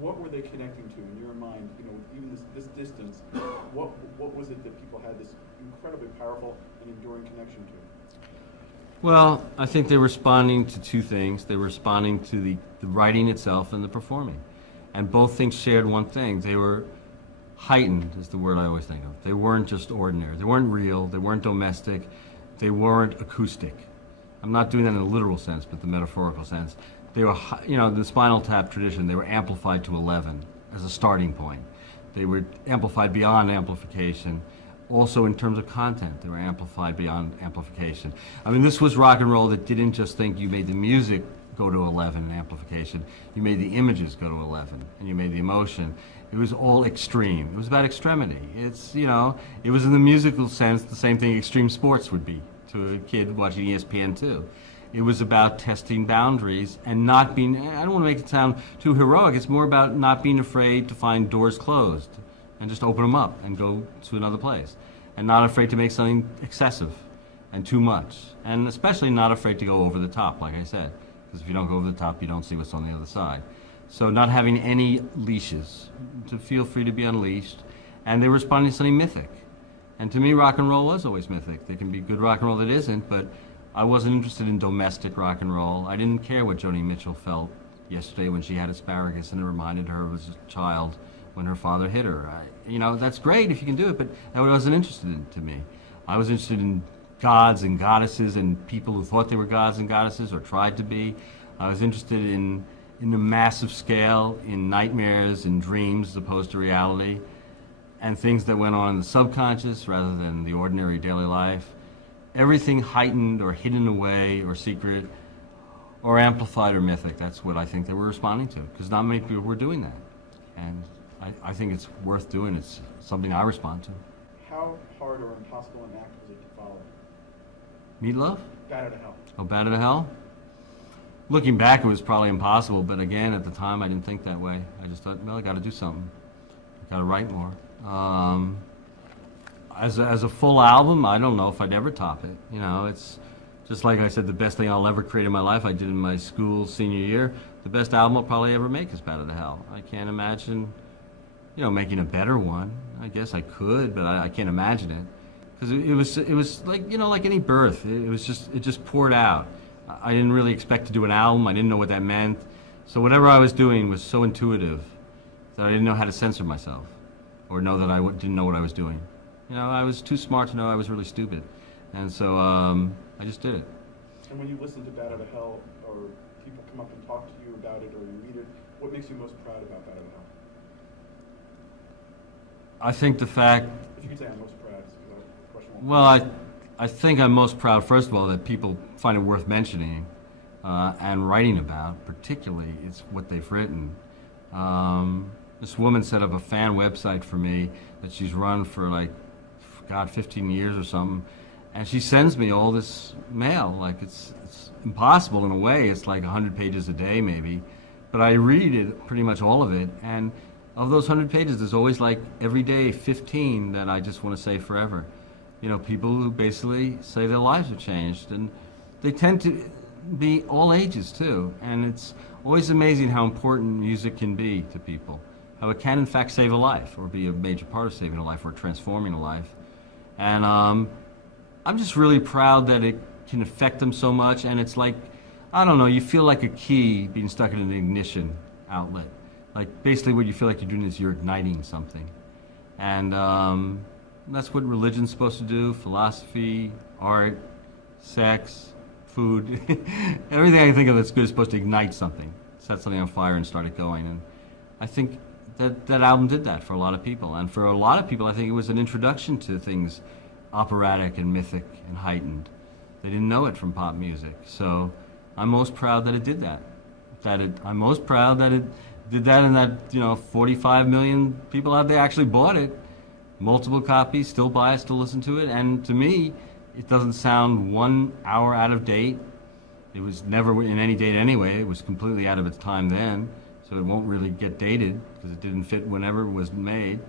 What were they connecting to in your mind? You know, even this distance, what was it that people had this incredibly powerful and enduring connection to? Well, I think they're responding to two things. They're responding to the writing itself and the performing. And both things shared one thing. They were heightened, is the word I always think of. They weren't just ordinary. They weren't real. They weren't domestic. They weren't acoustic. I'm not doing that in a literal sense, but the metaphorical sense. They were, you know, the Spinal Tap tradition, they were amplified to 11 as a starting point. They were amplified beyond amplification. Also in terms of content, they were amplified beyond amplification. I mean, this was rock and roll that didn't just think you made the music go to 11 in amplification. You made the images go to 11, and you made the emotion. It was all extreme. It was about extremity. It's, you know, it was in the musical sense the same thing extreme sports would be to a kid watching ESPN2. It was about testing boundaries and not being, I don't want to make it sound too heroic, it's more about not being afraid to find doors closed and just open them up and go to another place. And not afraid to make something excessive and too much. And especially not afraid to go over the top, like I said. Because if you don't go over the top, you don't see what's on the other side. So not having any leashes, to feel free to be unleashed. And they were responding to something mythic. And to me, rock and roll was always mythic. There can be good rock and roll that isn't, but I wasn't interested in domestic rock and roll. I didn't care what Joni Mitchell felt yesterday when she had asparagus and it reminded her of as a child when her father hit her. You know, that's great if you can do it, but that wasn't interested in to me. I was interested in gods and goddesses and people who thought they were gods and goddesses or tried to be. I was interested in the massive scale, in nightmares and dreams as opposed to reality, and things that went on in the subconscious rather than the ordinary daily life. Everything heightened or hidden away or secret or amplified or mythic. That's what I think they were responding to, because not many people were doing that. And I think it's worth doing. It's something I respond to. How hard or impossible an act was it to follow? Meatloaf? Bat Out of Hell. Oh, Bat Out of Hell? Looking back, it was probably impossible, but again, at the time, I didn't think that way. I just thought, well, I got to do something. I got to write more. As a full album, I don't know if I'd ever top it. You know, it's just like I said, the best thing I'll ever create in my life, I did in my school senior year. The best album I'll probably ever make is Bat Out of Hell. I can't imagine, you know, making a better one. I guess I could, but I can't imagine it. Because it was like, you know, like any birth. It just poured out. I didn't really expect to do an album. I didn't know what that meant. So whatever I was doing was so intuitive that I didn't know how to censor myself or know that I didn't know what I was doing. You know, I was too smart to know I was really stupid. And so I just did it. And when you listen to Bat Out of Hell, or people come up and talk to you about it, or you read it, what makes you most proud about Bat Out of Hell? I think the fact... If you could say I'm most proud, because the question won't... Well, I think I'm most proud, first of all, that people find it worth mentioning and writing about, particularly it's what they've written. This woman set up a fan website for me that she's run for like, God, 15 years or something, and she sends me all this mail. Like it's impossible in a way. It's like 100 pages a day maybe, but I read it, pretty much all of it, and of those 100 pages, there's always like every day 15 that I just want to say forever. You know, people who basically say their lives have changed, and they tend to be all ages too, and it's always amazing how important music can be to people, how it can in fact save a life, or be a major part of saving a life, or transforming a life. And I'm just really proud that it can affect them so much, and it's like, I don't know, you feel like a key being stuck in an ignition outlet. Like basically what you feel like you're doing is you're igniting something. And that's what religion's supposed to do, philosophy, art, sex, food. Everything I can think of that's good is supposed to ignite something, set something on fire and start it going. And I think that album did that for a lot of people. And for a lot of people, I think it was an introduction to things operatic and mythic and heightened. They didn't know it from pop music. So I'm most proud that it did that. I'm most proud that it did that, and that, you know, 45 million people out there actually bought it. Multiple copies, still buy it, still listen to it. And to me, it doesn't sound 1 hour out of date. It was never in any date anyway. It was completely out of its time then. So it won't really get dated because it didn't fit whenever it was made.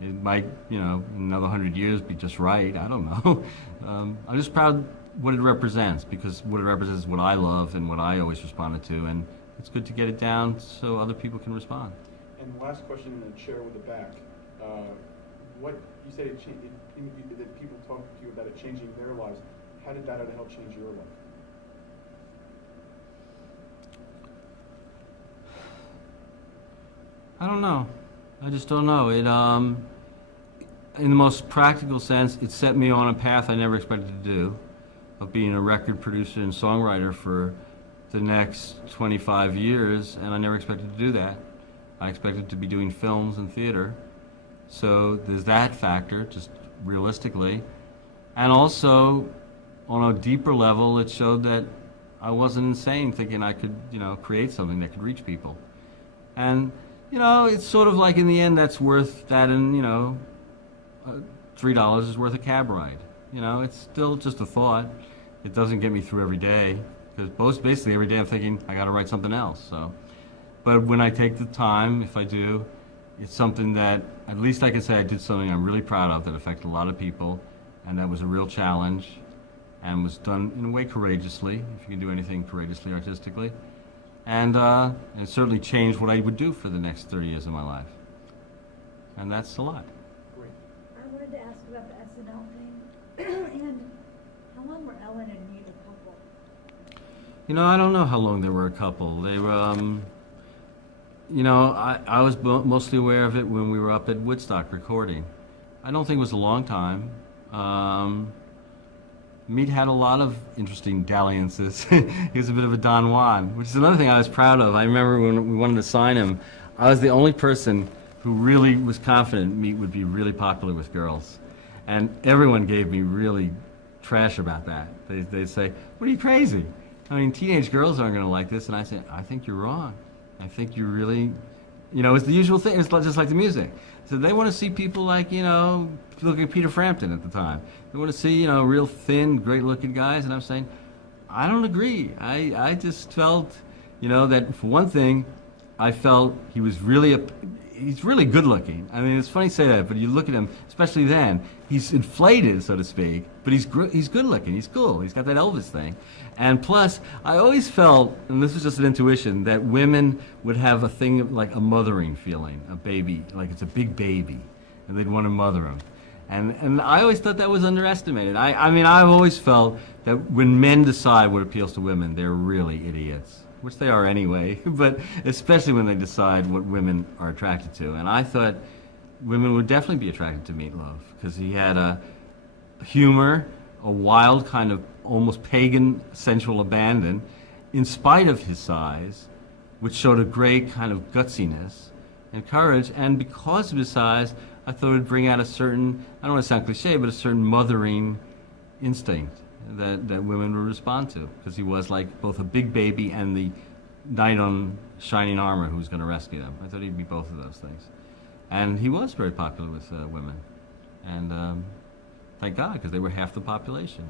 It might, you know, in another 100 years be just right. I don't know. I'm just proud what it represents, because what it represents is what I love and what I always responded to, and it's good to get it down so other people can respond. And last question in the chair with the back. What you said that people talk to you about it changing their lives. How did that help change your life? I don't know. I just don't know. It, in the most practical sense, it set me on a path I never expected to do, of being a record producer and songwriter for the next 25 years, and I never expected to do that. I expected to be doing films and theater. So there's that factor, just realistically. And also, on a deeper level, it showed that I wasn't insane thinking I could, create something that could reach people. And, it's sort of like in the end that's worth that, and, $3 is worth a cab ride. It's still just a thought. It doesn't get me through every day, because basically every day I'm thinking I got to write something else. So, but when I take the time, if I do, it's something that at least I can say I did something I'm really proud of that affected a lot of people, and that was a real challenge, and was done in a way courageously, if you can do anything courageously, artistically, and it certainly changed what I would do for the next 30 years of my life, and that's a lot. Great. I wanted to ask about the SNL thing, and how long were Ellen and you a couple? I don't know how long they were a couple. They were, I was mostly aware of it when we were up at Woodstock recording. I don't think it was a long time. Meat had a lot of interesting dalliances. He was a bit of a Don Juan, which is another thing I was proud of. I remember when we wanted to sign him, I was the only person who really was confident Meat would be really popular with girls. And everyone gave me really trash about that. They'd say, "What are you, crazy? I mean, teenage girls aren't going to like this." And I said, "I think you're wrong. I think you really," it's the usual thing. It's just like the music. So they want to see people like, look at Peter Frampton at the time. They want to see, real thin, great-looking guys. And I'm saying, I don't agree. I just felt, that for one thing, I felt he was he's really good-looking. I mean, it's funny to say that, but you look at him, especially then, he's inflated, so to speak, but he's good-looking. He's cool. He's got that Elvis thing. And plus, I always felt, and this was just an intuition, that women would have a thing like a mothering feeling, a baby, like it's a big baby, and they'd want to mother him. And I always thought that was underestimated. I mean, I've always felt that when men decide what appeals to women, they're really idiots, which they are anyway, but especially when they decide what women are attracted to. And I thought women would definitely be attracted to Meat Loaf, because he had a humor, a wild kind of almost pagan sensual abandon, in spite of his size, which showed a great kind of gutsiness and courage. And because of his size, I thought it would bring out a certain, I don't want to sound cliche, but a certain mothering instinct that women would respond to, because he was like both a big baby and the knight on shining armor who was going to rescue them. I thought he'd be both of those things. And he was very popular with women. And thank God, because they were half the population.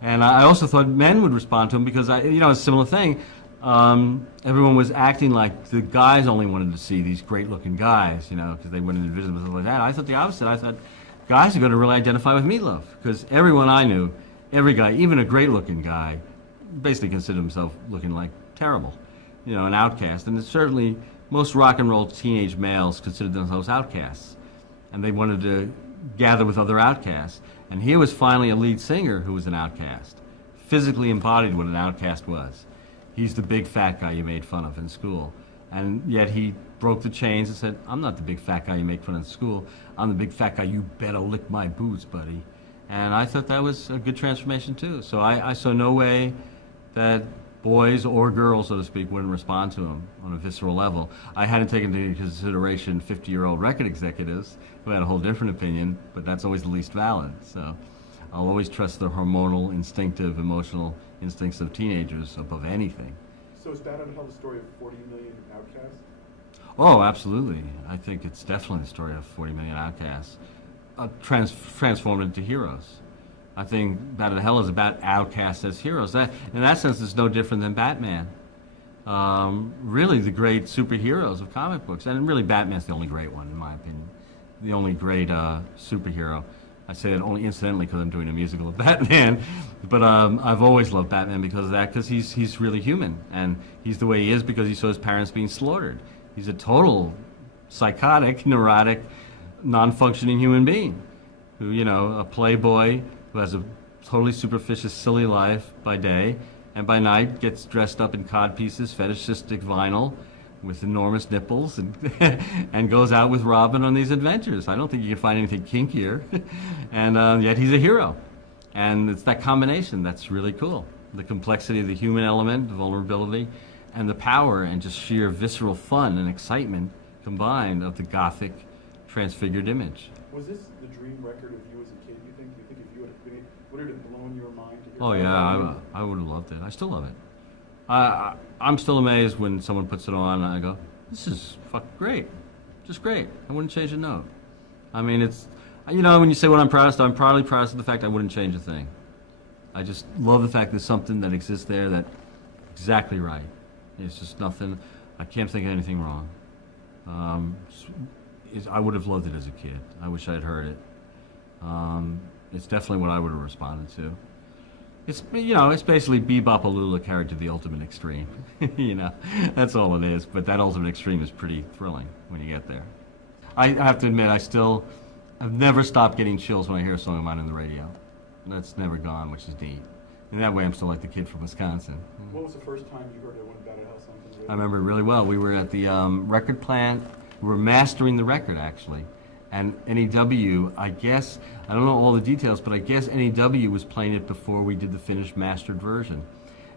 And I also thought men would respond to him, because, a similar thing. Everyone was acting like the guys only wanted to see these great-looking guys, because they went invisible and stuff like that. I thought the opposite. I thought guys are going to really identify with Meat Loaf, because everyone I knew, every guy, even a great-looking guy, basically considered himself looking like terrible, an outcast. And certainly most rock and roll teenage males considered themselves outcasts, and they wanted to gather with other outcasts. And here was finally a lead singer who was an outcast, physically embodied what an outcast was. He's the big fat guy you made fun of in school. And yet he broke the chains and said, "I'm not the big fat guy you make fun of in school. I'm the big fat guy, you better lick my boots, buddy." And I thought that was a good transformation too. So I saw no way that boys or girls, so to speak, wouldn't respond to him on a visceral level. I hadn't taken into consideration 50-year-old record executives who had a whole different opinion, but that's always the least valid. So I'll always trust the hormonal, instinctive, emotional instincts of teenagers above anything. So is that how the story of 40 million outcasts? Oh, absolutely. I think it's definitely the story of 40 million outcasts transformed into heroes. I think Bat Out of Hell is about outcasts as heroes. In that sense, it's no different than Batman. Really, the great superheroes of comic books. And really, Batman's the only great one, in my opinion. The only great superhero. I say that only incidentally because I'm doing a musical of Batman. But I've always loved Batman because of that, because he's really human. And he's the way he is because he saw his parents being slaughtered. He's a total psychotic, neurotic, non-functioning human being who, a playboy who has a totally superficial, silly life by day, and by night gets dressed up in cod pieces, fetishistic vinyl, with enormous nipples, and and goes out with Robin on these adventures. I don't think you can find anything kinkier, and yet he's a hero. And it's that combination that's really cool. The complexity of the human element, the vulnerability, and the power and just sheer visceral fun and excitement combined of the gothic, transfigured image. Was this the dream record of you as a kid, you think? Do you think if you had been, would it have blown your mind to hear? Oh yeah, I would have loved it. I still love it. I'm still amazed when someone puts it on and I go, this is fucking great. Just great. I wouldn't change a note. I mean, it's, when you say what I'm proudest of, I'm probably proudest of the fact I wouldn't change a thing. I just love the fact there's something that exists there that's exactly right. It's just nothing, I can't think of anything wrong. I would have loved it as a kid. I wish I'd heard it. It's definitely what I would have responded to. It's, it's basically Bebop Alula carried to the ultimate extreme. That's all it is. But that ultimate extreme is pretty thrilling when you get there. I have to admit, I've never stopped getting chills when I hear a song of mine on the radio. That's never gone, which is neat. In that way, I'm still like the kid from Wisconsin. What was the first time you heard one Battered House on the radio? I remember it really well. We were at the record plant. We were mastering the record, actually. And NEW, I guess, I don't know all the details, but I guess NEW was playing it before we did the finished mastered version.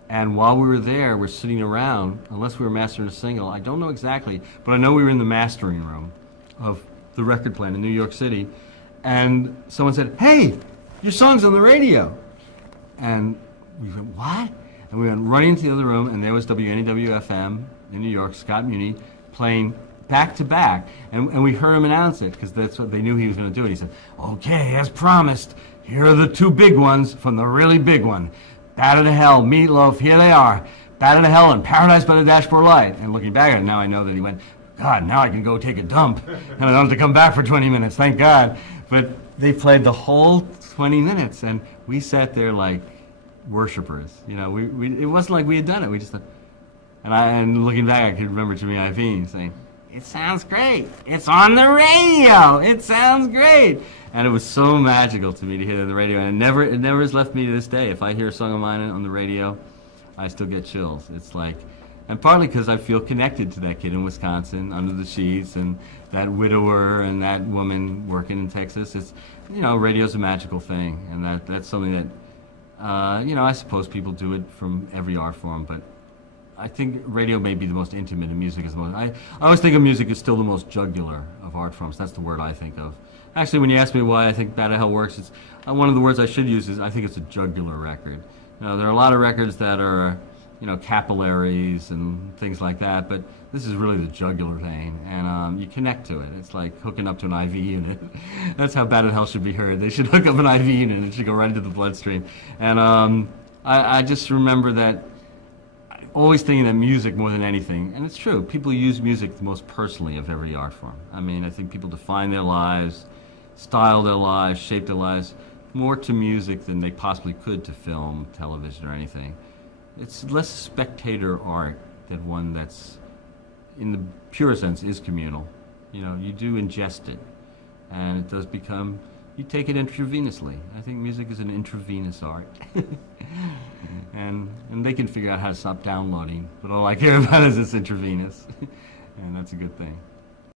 And while we were there, we're sitting around, unless we were mastering a single, I don't know exactly, but I know we were in the mastering room of the record plant in New York City. And someone said, hey, your song's on the radio. And we went, what? And we went running into the other room, and there was WNEW-FM in New York, Scott Muni, playing back to back, and we heard him announce it because that's what they knew he was going to do. And he said, okay, as promised, here are the two big ones from the really big one. Battered to Hell, Meatloaf, here they are. Battered to Hell and Paradise by the Dashboard Light. And looking back at it, now I know that he went, God, now I can go take a dump, and I don't have to come back for 20 minutes, thank God. But they played the whole 20 minutes, and we sat there like worshipers. It wasn't like we had done it. We just thought, and looking back, I could remember Jimmy Iovine saying, it sounds great. It's on the radio. It sounds great. And it was so magical to me to hear that on the radio. And it never has left me to this day. If I hear a song of mine on the radio, I still get chills. It's like, and partly because I feel connected to that kid in Wisconsin, under the sheets, and that widower and that woman working in Texas. It's, radio's a magical thing. And that's something that, I suppose people do it from every art form, but I think radio may be the most intimate and music is the most... I always think of music as still the most jugular of art forms. That's the word I think of. Actually, when you ask me why I think Battered to Hell works, it's one of the words I should use is I think it's a jugular record. There are a lot of records that are, capillaries and things like that, but this is really the jugular vein, and you connect to it. It's like hooking up to an IV unit. That's how Battered to Hell should be heard. They should hook up an IV unit and it should go right into the bloodstream. And I just remember that always thinking that music more than anything, and it's true, people use music the most personally of every art form. I mean, I think people define their lives, style their lives, shape their lives more to music than they possibly could to film, television, or anything. It's less spectator art than one that's, in the pure sense, is communal. You do ingest it, and it does become, you take it intravenously. I think music is an intravenous art. And they can figure out how to stop downloading, but all I care about is it's intravenous, and that's a good thing.